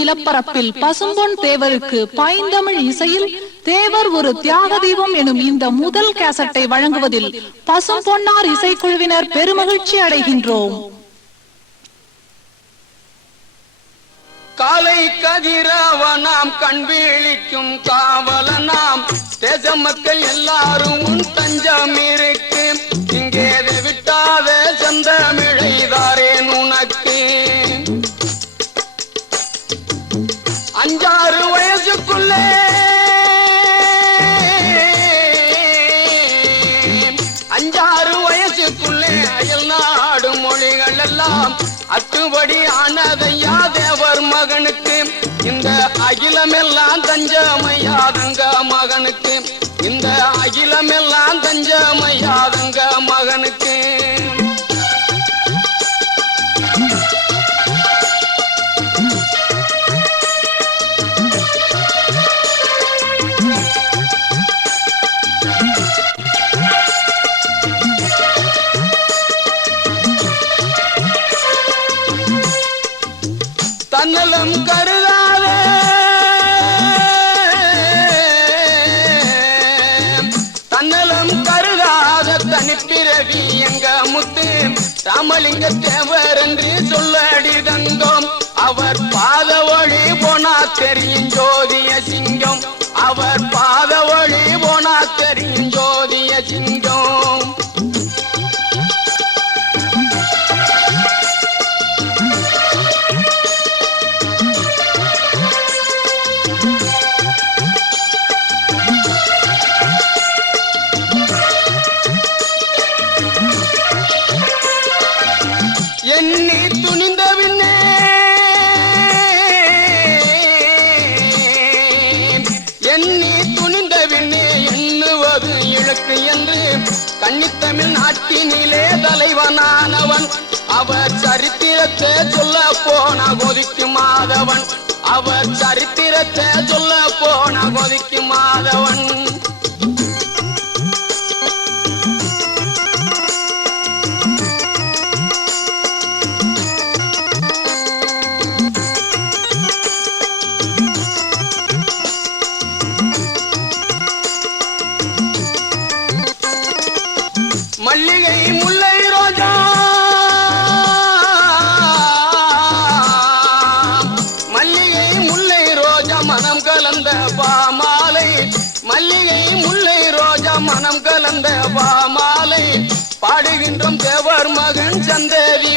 நிலப்பரப்பில் பசும்பொன் தேவருக்கு பைந்தமிழ் இசையில் தேவர் ஒரு தியாக தீபம் எனும் இந்த முதல் கேசட்டை வழங்குவதில் பசும்பொன்னார் இசைக்குழுவினர் பெருமகிழ்ச்சி அடைகின்றோம். காலை கதிரவ நாம் கண் விழிக்கும் காவல நாம் தேச மக்கள் எல்லாரும் அத்துபடி ஆனதையா தேவர் மகனுக்கு இந்த அகிலமெல்லாம் தன்னலம் கருதாதே. தன்னலம் கருதாத தனிப்பிறவி எங்க முத்து ராமலிங்க தேவர் என்று சொல்லடி தந்தோம். அவர் பாத வழி போனா தெரியும். கண்ணி துணிந்த எண்ணி துணிந்த எண்ணுவது இழக்கு என்று கன்னித்தமிழ் நாட்டினிலே தலைவனானவன். அவர் சரித்திரத்தை சொல்ல போன கொதிக்கு மாதவன். அவர் சரித்திரத்தை கலந்த பாமாலை பாடுகின்றோம் தேவர் மகன் சந்தேவி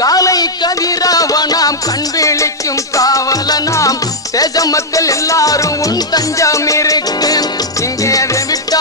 காலை கதிராவனாம் கண் விழிக்கும் காவலனாம். தேஜ மக்கள் எல்லாரும் உன் தஞ்சம் இருக்கு. இங்கே விட்டா